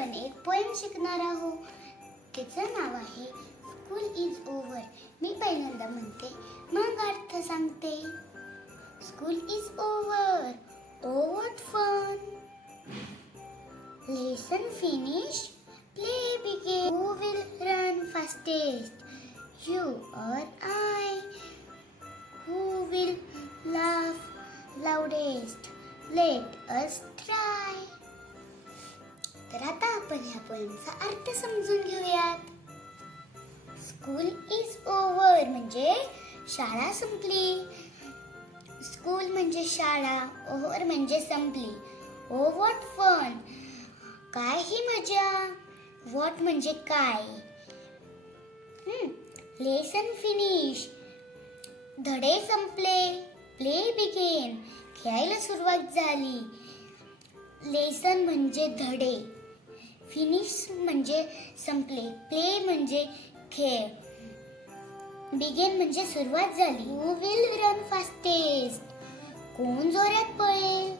आपण एक पोएम शिकणार आहोत. त्याचं नाव आहे स्कूल इज ओव्हर मी पहिल्यांदा म्हणते मग अर्थ सांगते. School is over oh what fun lesson finish play begin who will run fastest you or I who will laugh loudest let us try आपण ह्या पोयमचा अर्थ समजून घेऊयात. स्कूल इज ओव्हर म्हणजे शाळा संपली. स्कूल म्हणजे शाळा ओव्हर म्हणजे संपली. ओ वॉट फन काय ही मजा. वॉट म्हणजे काय? लेसन फिनिश धडे संपले. प्ले बिगेन खेळायला सुरुवात झाली. लेसन म्हणजे धडे. फिनिश म्हणजे संपले. प्ले म्हणजे खेळ. बिगेन म्हणजे सुरुवात झाली. हू विल रन फास्टेस्ट कोण जोरात पळेल?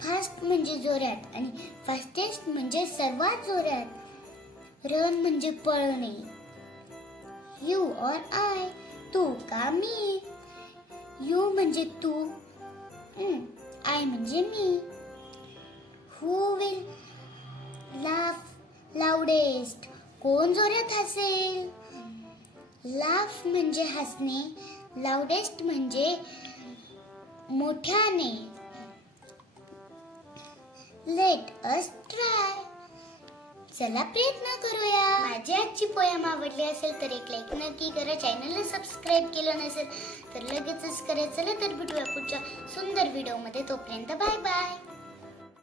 फास्ट म्हणजे जोरात आणि फास्टेस्ट म्हणजे सर्वात जोरात. रन म्हणजे पळणे. यू और आय तू का मी? यू म्हणजे तू. Hmm, आय म्हणजे मी. हू विल लाफ लाउडेस्ट कोण जोरात हसेल? लाफ म्हणजे हसणे लाउडेस्ट म्हणजे मोठ्याने. लेट अस ट्राय चला प्रयत्न करूया. माझी आजची पोयम आवडली असेल तर एक लाईक नक्की करा. चॅनलला सबस्क्राईब केलं नसेल तर लगेचच करा. चला तर भेटूया पुढच्या सुंदर व्हिडिओमध्ये तोपर्यंत बाय बाय